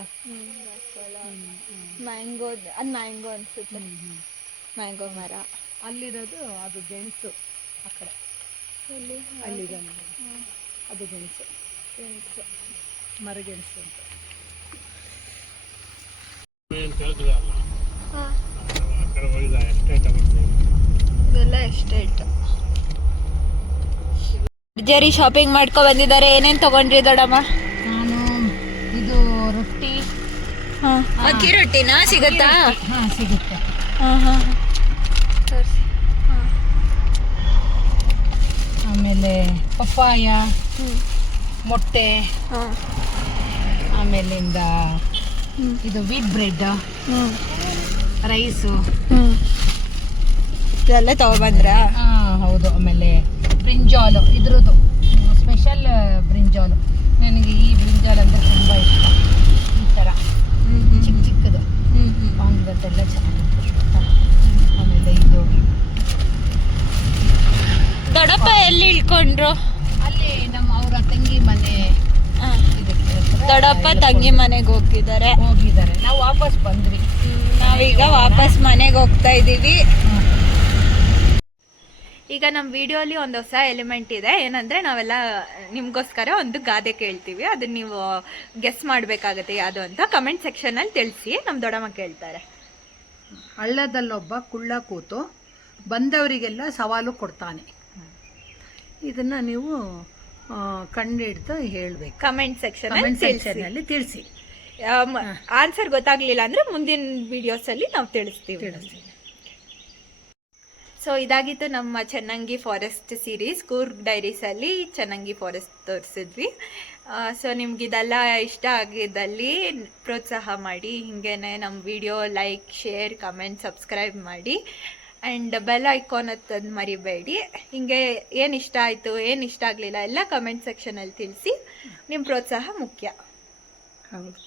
ಮ್ಯಾಂಗೋ, ಅದು ಮ್ಯಾಂಗೋ ಅನ್ಸುತ್ತೆ, ಮ್ಯಾಂಗೋ ಮರ. ಅಲ್ಲಿರೋದು ಅದು ಗೆಣಸು, ಆ ಕಡೆ ಅಲ್ಲಿದೆ ಅದು ಗೆಣಸು, ಮರಗೆಣಸು ಅಂತ. ಇದೆಲ್ಲ ಎಸ್ಟೇಟ್. ಭರ್ಜರಿ ಶಾಪಿಂಗ್ ಮಾಡ್ಕೊ ಬಂದಿದ್ದಾರೆ. ಏನೇನ್ ತಗೊಂಡ್ರಿ ದೊಡ್ಡಮ್ಮ? ನಾನು ಇದು ರೊಟ್ಟಿ, ಅಕ್ಕಿ ರೊಟ್ಟಿನಾ ಸಿಗತ್ತಾ? ಸಿಗುತ್ತೆ. ಆಮೇಲೆ ಪಪ್ಪಾಯ, ಮೊಟ್ಟೆ, ಆಮೇಲಿಂದ ಇದು ವೀಟ್ ಬ್ರೆಡ್, ರೈಸು ಇದೆಲ್ಲ ತಗೊಬಂದ್ರ? ಹೌದು. ಆಮೇಲೆ ಬ್ರಿಂಜಾಲು, ಇದ್ರದ್ದು ಸ್ಪೆಷಲ್ ಬ್ರಿಂಜಾಲು. ನನಗೆ ಈ ಬ್ರಿಂಜಾಲ್ ಅಂದರೆ ತುಂಬ ಇಷ್ಟ. ಈ ಥರ ಚಿಕ್ಕ ಚಿಕ್ಕದು ಬಾಂಗ್ಲದೆಲ್ಲ ಚೆನ್ನಾಗಿರುತ್ತೆ. ಆಮೇಲೆ ಇದು ದೊಡ್ಡಪ್ಪ ಎಲ್ಲಿ ಇಳ್ಕೊಂಡ್ರು? ಅಲ್ಲಿ ನಮ್ಮ ಅವರ ತಂಗಿ ಮನೆ ಇದಕ್ಕೆ ದೊಡ್ಡಪ್ಪ ತಂಗಿ ಮನೆಗೆ ಹೋಗಿದ್ದಾರೆ. ನಾವು ವಾಪಸ್ ಬಂದ್ವಿ. ನಾವೀಗ ವಾಪಸ್ ಮನೆಗೆ ಹೋಗ್ತಾ ಇದ್ದೀವಿ. ಈಗ ನಮ್ಮ ವಿಡಿಯೋಲಿ ಒಂದು ಹೊಸ ಎಲಿಮೆಂಟ್ ಇದೆ. ಏನಂದರೆ ನಾವೆಲ್ಲ ನಿಮಗೋಸ್ಕರ ಒಂದು ಗಾದೆ ಕೇಳ್ತೀವಿ, ಅದನ್ನ ನೀವು ಗೆಸ್ ಮಾಡಬೇಕಾಗತ್ತೆ ಯಾವುದು ಅಂತ. ಕಮೆಂಟ್ ಸೆಕ್ಷನಲ್ಲಿ ತಿಳಿಸಿ. ನಮ್ಮ ದೊಡ್ಡಮ್ಮ ಕೇಳ್ತಾರೆ. ಹಳ್ಳದಲ್ಲೊಬ್ಬ ಕುಳ್ಳ ಕೂತು ಬಂದವರಿಗೆಲ್ಲ ಸವಾಲು ಕೊಡ್ತಾನೆ. ಇದನ್ನು ನೀವು ಕಂಡುಹಿಡ್ದು ಹೇಳಬೇಕು. ಕಮೆಂಟ್ ಸೆಕ್ಷನಲ್ಲಿ ತಿಳಿಸಿ. ಆನ್ಸರ್ ಗೊತ್ತಾಗ್ಲಿಲ್ಲ ಅಂದರೆ ಮುಂದಿನ ವಿಡಿಯೋಸಲ್ಲಿ ನಾವು ತಿಳಿಸ್ತೀವಿ. ಸೊ ಇದಾಗಿತ್ತು ನಮ್ಮ ಚನ್ನಂಗಿ ಫಾರೆಸ್ಟ್ ಸೀರೀಸ್. ಕೂರ್ಗ್ ಡೈರೀಸಲ್ಲಿ ಚನ್ನಂಗಿ ಫಾರೆಸ್ಟ್ ತೋರಿಸಿದ್ವಿ. ಸೊ ನಿಮ್ಗಿದೆಲ್ಲ ಇಷ್ಟ ಆಗಿದ್ದಲ್ಲಿ ಪ್ರೋತ್ಸಾಹ ಮಾಡಿ. ಹಿಂಗೇನೆ ನಮ್ಮ video like, share, comment, subscribe ಮಾಡಿ. ಆ್ಯಂಡ್ ಬೆಲ್ ಐಕಾನ್ ಹತ್ತೋದು ಮರಿಬೇಡಿ. ಹಿಂಗೆ ಏನು ಇಷ್ಟ ಆಯಿತು, ಏನು ಇಷ್ಟ ಆಗಲಿಲ್ಲ ಎಲ್ಲ ಕಮೆಂಟ್ ಸೆಕ್ಷನಲ್ಲಿ ತಿಳಿಸಿ. ನಿಮ್ಮ ಪ್ರೋತ್ಸಾಹ ಮುಖ್ಯ. ಹೌದು.